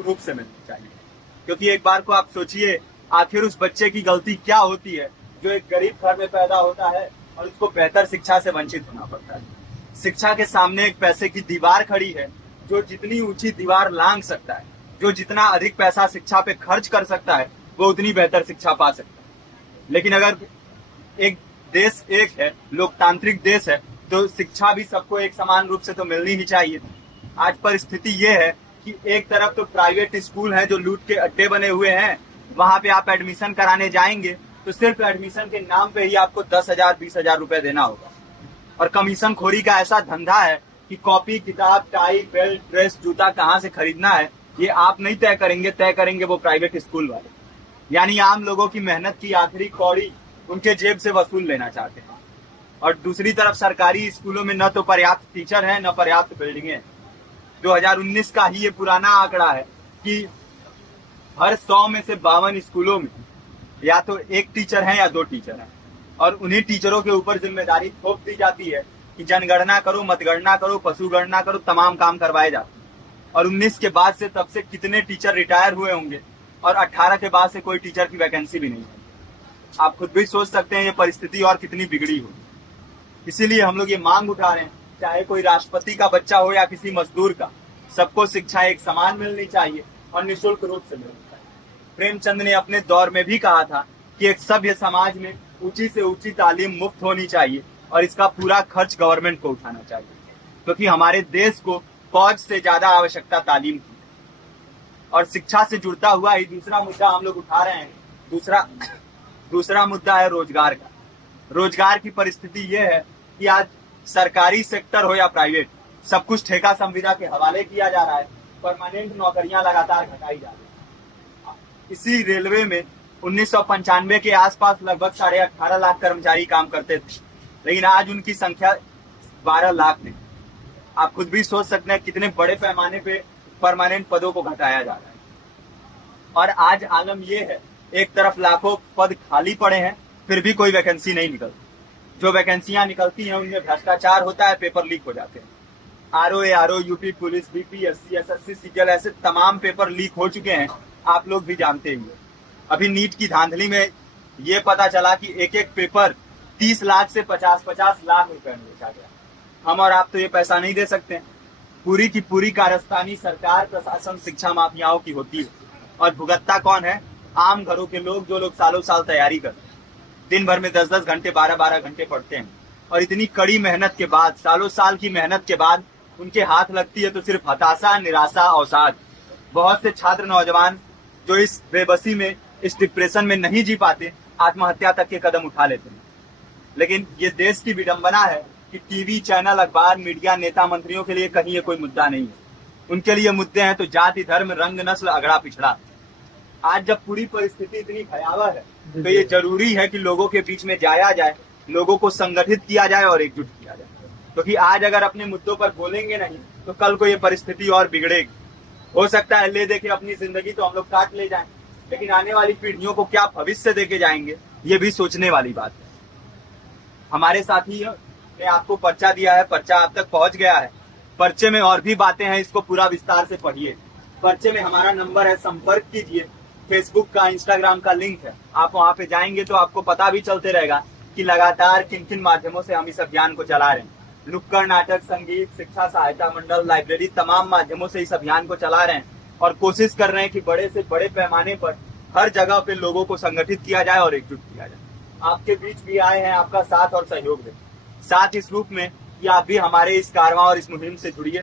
निःशुल्क रूप से मिलनी चाहिए। क्योंकि एक बार को आप सोचिए, आखिर उस बच्चे की गलती क्या होती है जो एक गरीब घर में पैदा होता है और उसको बेहतर शिक्षा से वंचित होना पड़ता है। शिक्षा के सामने एक पैसे की दीवार खड़ी है। जो जितनी ऊंची दीवार लांघ सकता है, जो जितना अधिक पैसा शिक्षा पे खर्च कर सकता है, वो उतनी बेहतर शिक्षा पा सकता है। लेकिन अगर एक देश एक है, लोकतांत्रिक देश है, तो शिक्षा भी सबको एक समान रूप से तो मिलनी ही चाहिए। आज परिस्थिति ये है कि एक तरफ तो प्राइवेट स्कूल हैं जो लूट के अड्डे बने हुए हैं, वहां पे आप एडमिशन कराने जाएंगे तो सिर्फ एडमिशन के नाम पे ही आपको 10,000 20,000 रुपए देना होगा। और कमीशन खोरी का ऐसा धंधा है कि कॉपी किताब टाई बेल्ट ड्रेस जूता कहाँ से खरीदना है ये आप नहीं तय करेंगे, तय करेंगे वो प्राइवेट स्कूल वाले। यानी आम लोगों की मेहनत की आखिरी कौड़ी उनके जेब से वसूल लेना चाहते हैं। और दूसरी तरफ सरकारी स्कूलों में न तो पर्याप्त टीचर हैं, न पर्याप्त बिल्डिंगें हैं। 2019 का ही ये पुराना आंकड़ा है कि हर 100 में से 52 स्कूलों में या तो एक टीचर है या 2 टीचर हैं। और उन्हीं टीचरों के ऊपर जिम्मेदारी थोप दी जाती है कि जनगणना करो, मतगणना करो, पशु गणना करो, तमाम काम करवाए जाते हैं। और 19 के बाद से तब से कितने टीचर रिटायर हुए होंगे और 18 के बाद से कोई टीचर की वैकेंसी भी नहीं है। आप खुद भी सोच सकते हैं ये परिस्थिति और कितनी बिगड़ी होगी। इसीलिए हम लोग ये मांग उठा रहे हैं, चाहे कोई राष्ट्रपति का बच्चा हो या किसी मजदूर का, सबको शिक्षा एक समान मिलनी चाहिए और निःशुल्क रूप से मिलनी चाहिए। प्रेमचंद ने अपने दौर में भी कहा था कि एक सभ्य समाज में ऊंची से ऊंची तालीम मुफ्त होनी चाहिए और इसका पूरा खर्च गवर्नमेंट को उठाना चाहिए, क्योंकि हमारे देश को फौज से ज्यादा आवश्यकता तालीम की है। और शिक्षा से जुड़ता हुआ ही दूसरा मुद्दा हम लोग उठा रहे हैं। दूसरा मुद्दा है रोजगार का। रोजगार की परिस्थिति ये है कि आज सरकारी सेक्टर हो या प्राइवेट, सब कुछ ठेका संविदा के हवाले किया जा रहा है। परमानेंट नौकरियां लगातार घटाई जा रही है। इसी रेलवे में 1995 के आसपास लगभग 18.5 लाख कर्मचारी काम करते थे, लेकिन आज उनकी संख्या 12 लाख थी। आप खुद भी सोच सकते हैं कितने बड़े पैमाने पे परमानेंट पदों को घटाया जा रहा है। और आज आलम यह है, एक तरफ लाखों पद खाली पड़े हैं, फिर भी कोई वैकेंसी नहीं निकलती। जो वैकेंसियां निकलती हैं उनमें भ्रष्टाचार होता है, पेपर लीक हो जाते हैं। RO, UP police, BPSC, SSC, CGL, ऐसे तमाम पेपर लीक हो चुके हैं, आप लोग भी जानते ही। अभी नीट की धांधली में ये पता चला कि एक एक पेपर 30 लाख से 50-50 लाख रुपए में बेचा गया। हम और आप तो ये पैसा नहीं दे सकते। पूरी की पूरी कारस्तानी सरकार, प्रशासन, शिक्षा माफियाओं की होती है। और भुगतता कौन है? आम घरों के लोग, जो लोग सालों साल तैयारी करते हैं, दिन भर में 10-10 घंटे, 12-12 घंटे पढ़ते हैं। और इतनी कड़ी मेहनत के बाद, सालों साल की मेहनत के बाद उनके हाथ लगती है तो सिर्फ हताशा, निराशा, अवसाद। बहुत से छात्र नौजवान जो इस बेबसी में, इस डिप्रेशन में नहीं जी पाते, आत्महत्या तक के कदम उठा लेते हैं। लेकिन ये देश की विडंबना है कि टीवी चैनल, अखबार, मीडिया, नेता, मंत्रियों के लिए कहीं ये कोई मुद्दा नहीं है। उनके लिए मुद्दे हैं तो जाति, धर्म, रंग, नस्ल, अगड़ा पिछड़ा। आज जब पूरी परिस्थिति इतनी भयावह है तो ये जरूरी है कि लोगों के बीच में जाया जाए, लोगों को संगठित किया जाए और एकजुट किया जाए। क्योंकि आज अगर अपने मुद्दों पर बोलेंगे नहीं तो कल को ये परिस्थिति और बिगड़ेगी। हो सकता है ले देके अपनी जिंदगी तो हम लोग काट ले जाएं, लेकिन आने वाली पीढ़ियों को क्या भविष्य देके जाएंगे, ये भी सोचने वाली बात है। हमारे साथी ने आपको पर्चा दिया है, पर्चा आप तक पहुंच गया है। पर्चे में और भी बातें हैं, इसको पूरा विस्तार से पढ़िए। पर्चे में हमारा नंबर है, संपर्क कीजिए। फेसबुक का, इंस्टाग्राम का लिंक है, आप वहां पे जाएंगे तो आपको पता भी चलते रहेगा कि लगातार किन किन माध्यमों से हम इस अभियान को चला रहे हैं। नुक्कड़ नाटक, संगीत, शिक्षा सहायता मंडल, लाइब्रेरी, तमाम माध्यमों से इस अभियान को चला रहे हैं और कोशिश कर रहे हैं कि बड़े से बड़े पैमाने पर हर जगह पे लोगों को संगठित किया जाए और एकजुट किया जाए। आपके बीच भी आए हैं, आपका साथ और सहयोग दें। साथ इस रूप में कि आप भी हमारे इस कारवां और इस मुहिम से जुड़िए।